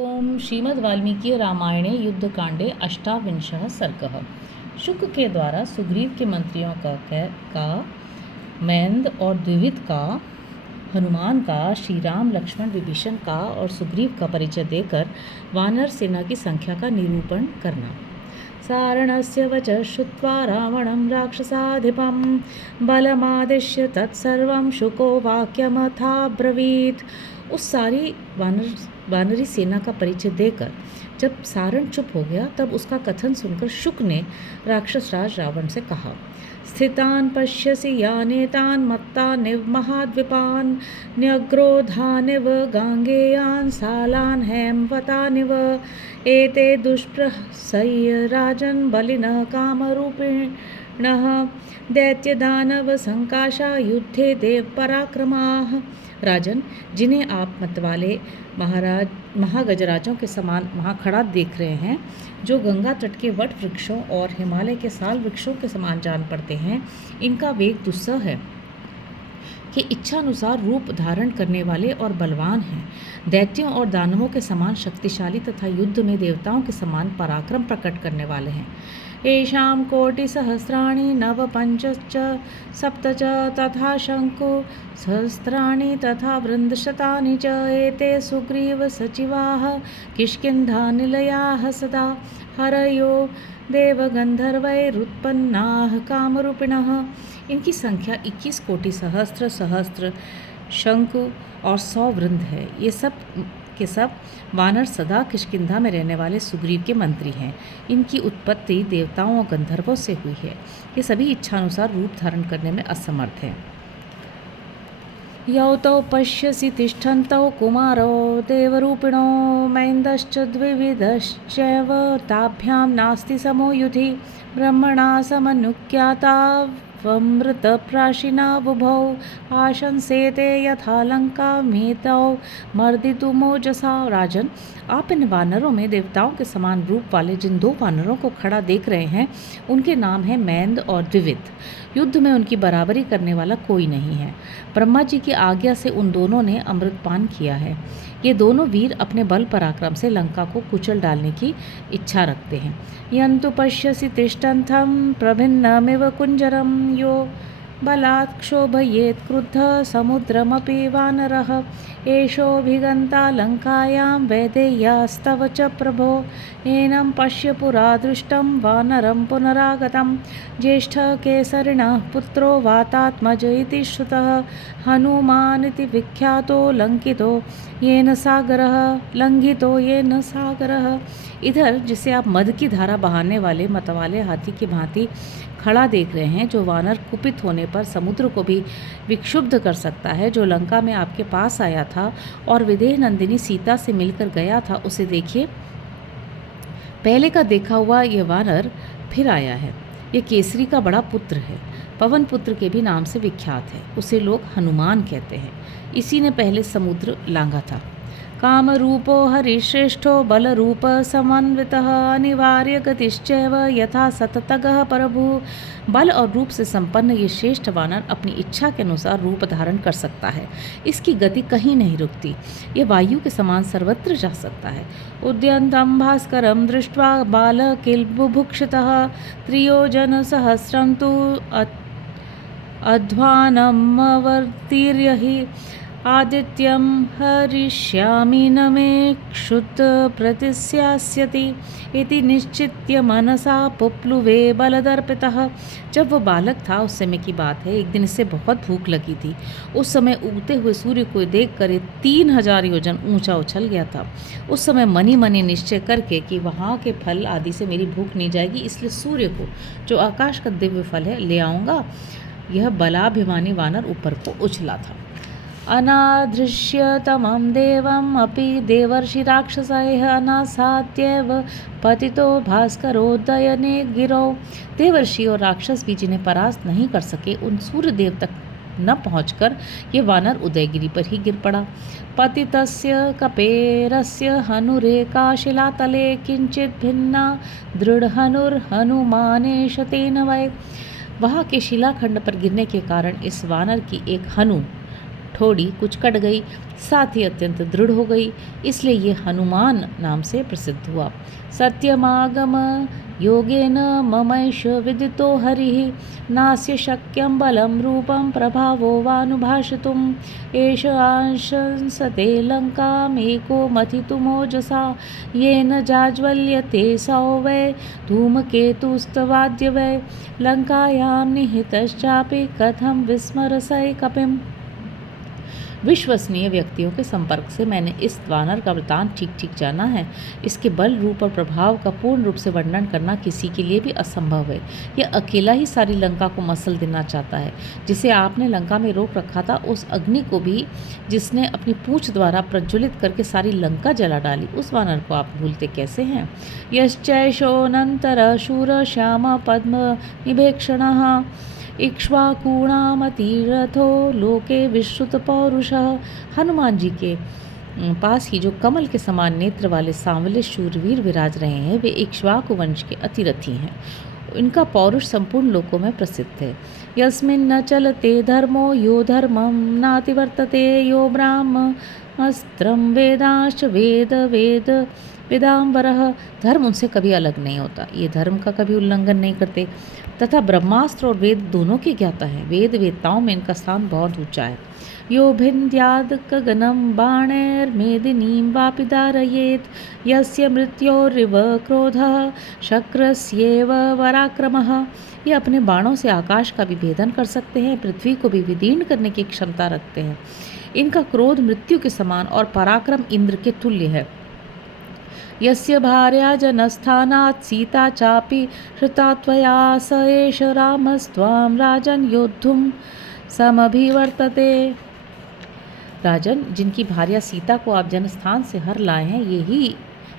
ओम श्रीमद् वाल्मीकि रामायणे युद्धकांडे अष्टाविंशः सर्गः। शुक के द्वारा सुग्रीव के मंत्रियों का मैंद और द्विविद का, हनुमान का, श्री राम लक्ष्मण विभीषण का और सुग्रीव का परिचय देकर वानर सेना की संख्या का निरूपण करना। सारणस्य वचः श्रुत्वा रावणं राक्षसाधिपं बलमादिश्य तत्सर्वं शुको वाक्यमथाब्रवीत्। उस सारी वानरी सेना का परिचय देकर जब सारण चुप हो गया, तब उसका कथन सुनकर शुक ने राक्षस राज रावण से कहा, स्थितान पश्यसि यानेतान मत्तानिव महाद्विपान न्यग्रोधानिव गांगेयान सालान हेमवतानिव एते दुष्प्रसह्य राजन बलिनः कामरूपिणः दैत्यदानव संकाशा युद्धे देव पराक्रमाः। राजन, जिन्हें आप मतवाले महागजराजों के समान वहाँ खड़ा देख रहे हैं, जो गंगा तट के वट वृक्षों और हिमालय के साल वृक्षों के समान जान पड़ते हैं, इनका वेग दुस्सह है कि इच्छानुसार रूप धारण करने वाले और बलवान हैं, दैत्यों और दानवों के समान शक्तिशाली तथा युद्ध में देवताओं के समान पराक्रम प्रकट करने वाले हैं। येषां कोटिसहस्राणि नव पंचश्च सप्त च तथा शंकु सहस्राणि तथा वृन्दशतानि च एते सुग्रीव सचिवाः किष्किन्धानिलयाः सदा हरयो देवगन्धर्वैरुत्पन्नाः कामरूपिणः। इनकी संख्या 21 कोटि सहस्त्र सहस्त्र शंकु और 100 वृंद है। ये सब के सब वानर सदा किष्किंधा में रहने वाले सुग्रीव के मंत्री हैं। इनकी उत्पत्ति देवताओं और गंधर्वों से हुई है। ये सभी इच्छानुसार रूप धारण करने में असमर्थ हैं। यौ तौ पश्यसि तिष्ठन्तौ कुमारो देवरूपिणो मैन्दश्च द्विविधश्चैव ताभ्यां नास्ति समो युधि ब्रह्मणा समनुज्ञाता वमृतप्राशिना बुभौ आशंसेते यथा लंका मेतौ मर्दितुमोजसा। राजन, आप इन वानरों में देवताओं के समान रूप वाले जिन 2 वानरों को खड़ा देख रहे हैं, उनके नाम हैं मैंद और द्विविद। युद्ध में उनकी बराबरी करने वाला कोई नहीं है। ब्रह्मा जी की आज्ञा से उन दोनों ने अमृतपान किया है। ये दोनों वीर अपने बल पराक्रम से लंका को कुचल डालने की इच्छा रखते हैं। यन्तु पश्यसि तिष्ठन्तं प्रभिन्नमिव कुञ्जरं यो बलात् क्षोभयेत् क्रुद्धः समुद्रमपि वानरः एषोऽभिगन्ता लङ्कायां वैदेह्यास्तव च प्रभो एनं पश्य पुरा दृष्टं वानरं पुनरागतं ज्येष्ठः केसरिणः पुत्रो वातात्मज इति श्रुतः हनुमानिति विख्यातो लंघितो येन सागरः। इधर जिसे आप मद की धारा बहाने वाले मतवाले हाथी की भांति खड़ा देख रहे हैं, जो वानर कुपित होने पर समुद्र को भी विक्षुब्ध कर सकता है, जो लंका में आपके पास आया था और विदेह नंदिनी सीता से मिलकर गया था, उसे देखिए। पहले का देखा हुआ यह वानर फिर आया है। ये केसरी का बड़ा पुत्र है, पवन पुत्र के भी नाम से विख्यात है। उसे लोग हनुमान कहते हैं। इसी ने पहले समुद्र लांघा था। कामरूपो हरिश्रेष्ठो बलरूप समन्वितः अनिवार्य गतिश्चैव यथा सततगः प्रभु। बल और रूप से संपन्न ये श्रेष्ठ वानर अपनी इच्छा के अनुसार रूप धारण कर सकता है। इसकी गति कहीं नहीं रुकती। ये वायु के समान सर्वत्र जा सकता है। उद्यन्तं भास्करं दृष्ट्वा बालकिल्बुभुक्षितः त्रियोजन सहस्रं तु अध्वानमवर्तीर्य हि आदित्यं हरिष्यामि न मे क्षुत् प्रतिस्यास्यति इति निश्चित्य मनसा पुप्लुवे बलदर्पितः। जब वो बालक था, उस समय की बात है, एक दिन इससे बहुत भूख लगी थी। उस समय उगते हुए सूर्य को देखकर 3000 योजन ऊंचा उछल गया था। उस समय मनी मनी निश्चय करके कि वहाँ के फल आदि से मेरी भूख नहीं जाएगी, इसलिए सूर्य को, जो आकाश का दिव्य फल है, ले आऊँगा। यह बलाभिमानी वानर ऊपर को उछला था। अनादृश्यतमं देवम् अपि देवर्षि राक्षसैः अनासाद्यैव पतितो भास्करोदयने गिरौ। देवर्षि और राक्षस भी जिन्हें परास्त नहीं कर सके, उन सूर्य देव तक न पहुंचकर ये वानर उदयगिरी पर ही गिर पड़ा। पतितस्य कपेरस्य हनुरेका शिलातले किंचित भिन्ना दृढ़ तेन वै। वहाँ के शिलाखंड पर गिरने के कारण इस वानर की एक हनु ठोड़ी कुछ कट गई, साथ ही अत्यंत दृढ़ हो गई, इसलिए ये हनुमान नाम से प्रसिद्ध हुआ। सत्यमागम योगेन ममैष विदितो हरिः नास्य शक्यं बलं रूपं प्रभावो वानुभाषितुम् एष आशंसते लङ्काम् एको मथितुमोजसा येन जाज्वल्यते सौ वै धूमकेतुस्तवाद्य वै लङ्कायां निहितश्चापि कथं विस्मरसै कपिम्। विश्वसनीय व्यक्तियों के संपर्क से मैंने इस वानर का वृतांत ठीक ठीक जाना है। इसके बल, रूप और प्रभाव का पूर्ण रूप से वर्णन करना किसी के लिए भी असंभव है। यह अकेला ही सारी लंका को मसल देना चाहता है। जिसे आपने लंका में रोक रखा था, उस अग्नि को भी जिसने अपनी पूंछ द्वारा प्रज्वलित करके सारी लंका जला डाली, उस वानर को आप भूलते कैसे हैं। यश्चैषोऽनन्तर शूर श्याम पद्म निभेक्षणः इक्ष्वाकूणामतिरथो लोके विश्रुत पौरुषः। हनुमान जी के पास ही जो कमल के समान नेत्र वाले सांवले शूरवीर विराज रहे हैं, वे इक्ष्वाकु वंश के अतिरथी हैं। इनका पौरुष संपूर्ण लोकों में प्रसिद्ध है। यस्मिन् न चलते धर्मो यो धर्मं नातिवर्तते यो ब्राह्मणस्त्रं वेदांश्च वेद वेद वेदांबरः। धर्म उनसे कभी अलग नहीं होता, ये धर्म का कभी उल्लंघन नहीं करते तथा ब्रह्मास्त्र और वेद दोनों के ज्ञाता हैं। वेद वेदताओं में इनका स्थान बहुत ऊंचा है। यो भिन्द्याद् गगनं बाणैर्मेदिनीं वापि धारयेत् यस्य मृत्योरिव क्रोधः शक्रस्येव पराक्रमः। ये अपने बाणों से आकाश का भी भेदन कर सकते हैं, पृथ्वी को भी विदीर्ण करने की क्षमता रखते हैं। इनका क्रोध मृत्यु के समान और पराक्रम इंद्र के तुल्य है। यस्य भार्या जनस्थानात् सीता चापि हृता त्वया स एष रामस्त्वां राजन् योद्धुं समभिवर्तते। राजन, जिनकी भार्या सीता को आप जनस्थान से हर लाए हैं,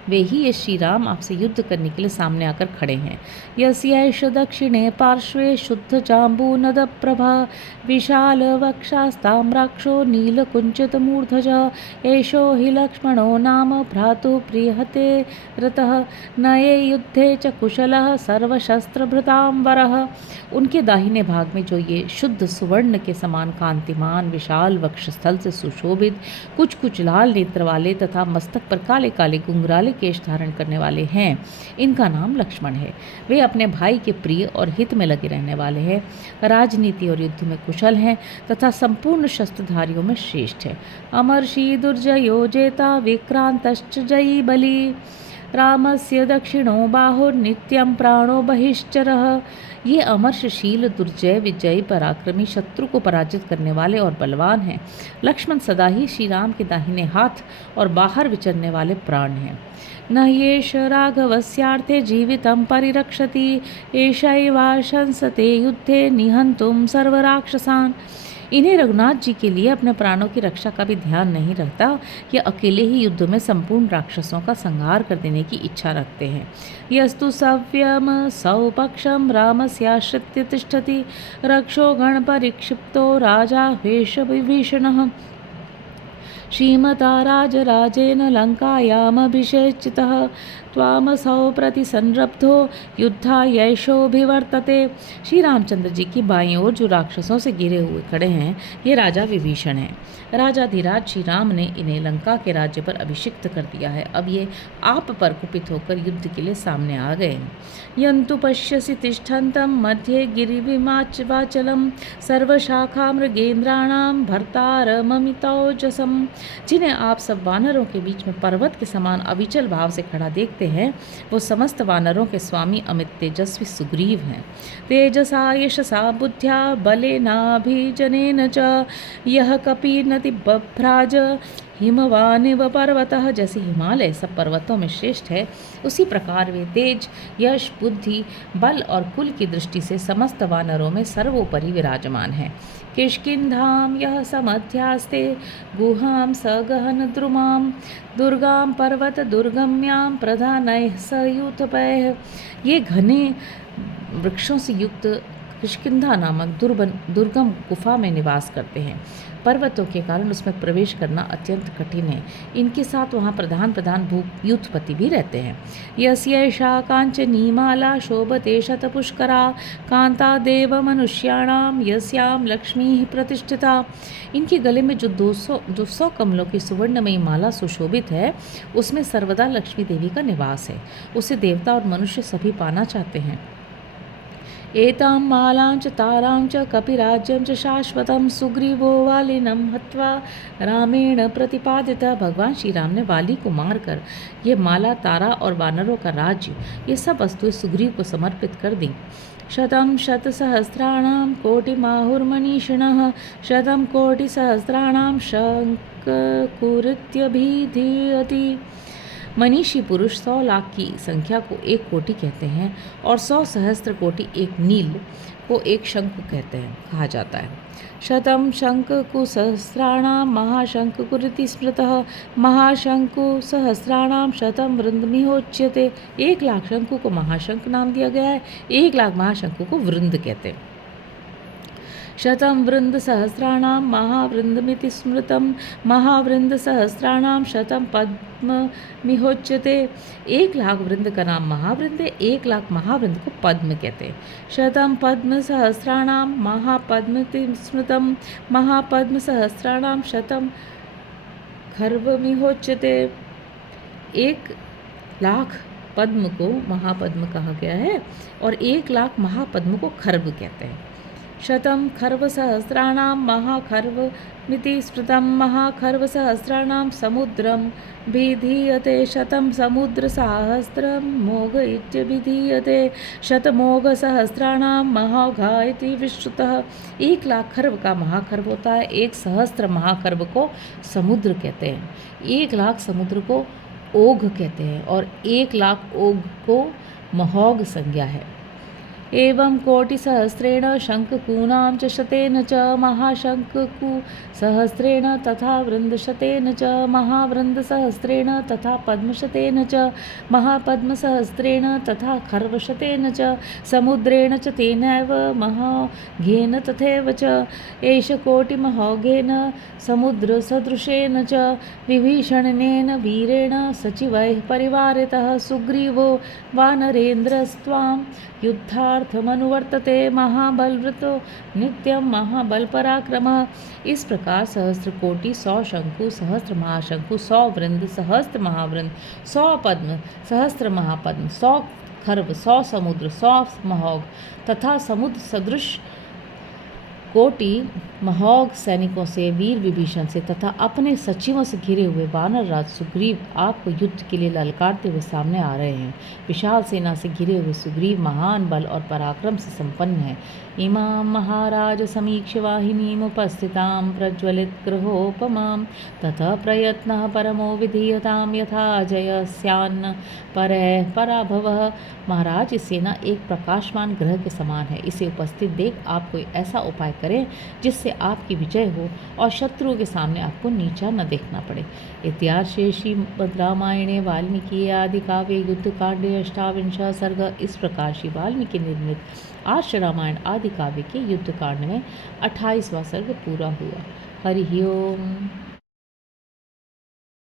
वे ही ये श्री राम आपसे युद्ध करने के लिए सामने आकर खड़े हैं। यस्यैष दक्षिणे पार्श्वे शुद्ध जाम्बूनद प्रभा विशाल वक्षास्ताम्राक्षो नीलकुञ्चित मूर्धजः एषो हि लक्ष्मणो नाम भ्रातुः प्रियहते रतः नये युद्धे च कुशलः सर्वशस्त्रभृतांबरः। उनके दाहिने भाग में जो ये शुद्ध सुवर्ण के समान कांतिमान विशाल वक्षस्थल से सुशोभित, कुछ कुछ लाल नेत्र वाले तथा मस्तक पर काले काले घुंघराले केश धारण करने वाले हैं, इनका नाम लक्ष्मण है। वे अपने भाई के प्रिय और हित में लगे रहने वाले हैं, राजनीति और युद्ध में कुशल हैं तथा संपूर्ण शस्त्रधारियों में श्रेष्ठ है। अमर्षि दुर्जयो जेता विक्रांतश्च जयी बली रामस्य दक्षिणो बाहुर्नित्यं प्राणो बहिश्चरः। ये अमर्षशील दुर्जय विजयी पराक्रमी शत्रु को पराजित करने वाले और बलवान हैं। लक्ष्मण सदा ही श्री राम के दाहिने हाथ और बाहर विचरने वाले प्राण हैं। न येष राघवस्यार्थे जीवितं परिरक्षति एषैवाशंसते युद्धे निहंतुं सर्वराक्षसान्। इन्हें रघुनाथ जी के लिए अपने प्राणों की रक्षा का भी ध्यान नहीं रहता। ये अकेले ही युद्ध में संपूर्ण राक्षसों का संहार कर देने की इच्छा रखते हैं। यस्तु सव्यम सौपक्षम रामस्याश्रित्य तिष्ठति रक्षो गणपरिक्षिप्तो राजा वेश विभीषणः श्रीमता राजराजेन लंकायामभिषेचितः त्वामसौ प्रतिसंरब्धो युद्धायैषोऽभिवर्तते। श्री रामचंद्र जी की बाईं ओर जो राक्षसों से घिरे हुए खड़े हैं, ये राजा विभीषण हैं। राजाधिराज श्री राम ने इन्हें लंका के राज्य पर अभिषिक्त कर दिया है। अब ये आप पर कुपित होकर युद्ध के लिए सामने आ गए हैं। यन्तु पश्यसि तिष्ठन्तं मध्ये गिरिविमाचवाचलं सर्वशाखा मृगेन्द्राणां भर्तारममितौजसम्। जिन्हें आप सब वानरों के बीच में पर्वत के समान अविचल भाव से खड़ा देखते हैं, वो समस्त वानरों के स्वामी अमित तेजस्वी सुग्रीव हैं। तेजसा यशसा बुद्ध्या बलेनाभिजनेन च यह कपीर्नति बभ्राज हिमवानिव पर्वतः। जैसे हिमालय सब पर्वतों में श्रेष्ठ है, उसी प्रकार वे तेज, यश, बुद्धि, बल और कुल की दृष्टि से समस्त वानरों में सर्वोपरि विराजमान है। किष्किन्धां यः समध्यास्ते गुहां सगहन द्रुमां दुर्गां पर्वत दुर्गम्यां प्रधानैः सयूथपैः। ये घने वृक्षों से युक्त किष्किंधा नामक दुर्गम गुफा में निवास करते हैं। पर्वतों के कारण उसमें प्रवेश करना अत्यंत कठिन है। इनके साथ वहाँ प्रधान भूयुत्पति भी रहते हैं। यस्यैषा काञ्चनीमाला शोभते शतपुष्करा कांता देव मनुष्याणाम यस्याम लक्ष्मी प्रतिष्ठिता। इनके गले में जो 200 कमलों की सुवर्णमयी माला सुशोभित है, उसमें सर्वदा लक्ष्मी देवी का निवास है। उसे देवता और मनुष्य सभी पाना चाहते हैं। एतां मालां च तारां च कपिराज्यं च शाश्वतं सुग्रीवो वालिनं हत्वा रामेण प्रतिपादिता। भगवान श्री राम ने वाली को मारकर ये माला, तारा और वानरों का राज्य, ये सब वस्तुएं सुग्रीव को समर्पित कर दी। शतं शतसहस्राणां कोटिमाहुर्मनीषिणः शतं कोटिसहस्राणां शङ्कुरित्यभिधीयति। मनीषी पुरुष 100 लाख की संख्या को 1 कोटि कहते हैं और 100 सहस्त्र कोटि एक नील को एक शंकु कहते हैं, कहा जाता है। शतं शंकु सहस्राणां महाशंकुरिति स्मृतः महाशंकु सहस्राणां शतं वृंदमिहोच्यते। 1 लाख शंकु को महाशंक नाम दिया गया है, 1 लाख महाशंकु को वृंद कहते हैं। शतं वृंदसहस्राणां महावृंदमिति स्मृतं महावृंदसहस्राणां शतं पद्ममिहोच्यते। 1 लाख वृंद का नाम महावृंद है, 1 लाख महावृंद को पद्म कहते हैं। शतं पद्मसहस्राणां महापद्ममिति स्मृतं महापद्मसहस्राणां शतं खर्वमिहोच्यते। 1 लाख पद्म को महापद्म कहा गया है और 1 लाख महापद्म को खर्व कहते हैं। शतं खर्वसहस्राणां महाखर्वमिति स्मृतं महाखर्वसहस्राणां समुद्रं विधीयते। शतं समुद्रसहस्रं मोघ इत्यभिधीयते। शतमोघसहस्राणां महाघा इति विश्रुतः। 1 लाख खर्व का महाखर्व होता है, 1 सहस्त्र महाखर्व को समुद्र कहते हैं, 1 लाख समुद्र को ओघ कहते हैं और 1 लाख ओघ को महोघ संज्ञा है। एवं कोटिसहस्रेण शंखकूनां च शतेन च महाशंखकू सहस्रेण तथा वृंदशतेन च महावृंदसहस्रेण तथा पद्मशतेन च महापद्मसहस्रेण तथा खर्वशतेन च समुद्रेण च तेनैव महाघेन तथैव च। एष कोटिमहोघेन समुद्रसदृशेन च विभीषणेन वीरेण सचिवैः परिवारितः सुग्रीवो वानरेन्द्रस्त्वां युद्धार्थमनुवर्तते महाबलवृतो नित्यं महाबलपराक्रमः। इस प्रकार सहस्त्र कोटि, 100 शंकु, सहस्त्र महाशंकु, 100 वृंद, सहस्त्र महावृंद, 100 पद्म, सहस्त्र महापद्म, 100 खर्व, 100 समुद्र, 100 महोघ तथा समुद्र सदृश कोटि महोघ सैनिकों से, वीर विभीषण से तथा अपने सचिवों से घिरे हुए वानर राज सुग्रीव आपको युद्ध के लिए ललकारते हुए सामने आ रहे हैं। विशाल सेना से घिरे हुए सुग्रीव महान बल और पराक्रम से संपन्न है। इमां महाराज समीक्ष्य वाहिनीम् उपस्थितां प्रज्वलित गृहोपमां ततः प्रयत्नः परमो विधीयतां यथा जयस्यान्न परः पराभवः। महाराज, इस सेना एक प्रकाशमान ग्रह के समान है। इसे उपस्थित देख आप कोई ऐसा उपाय करें जिससे आपकी विजय हो और शत्रुओं के सामने आपको नीचा न देखना पड़े। इतिहासे श्रीमद् रामायणे वाल्मीकि आदि काव्ये युद्धकांडे 28वां सर्ग। इस प्रकार श्री वाल्मीकि निर्मित आर्ष रामायण आदि काव्य के युद्धकांड में 28वां सर्ग पूरा हुआ। हरि ओम।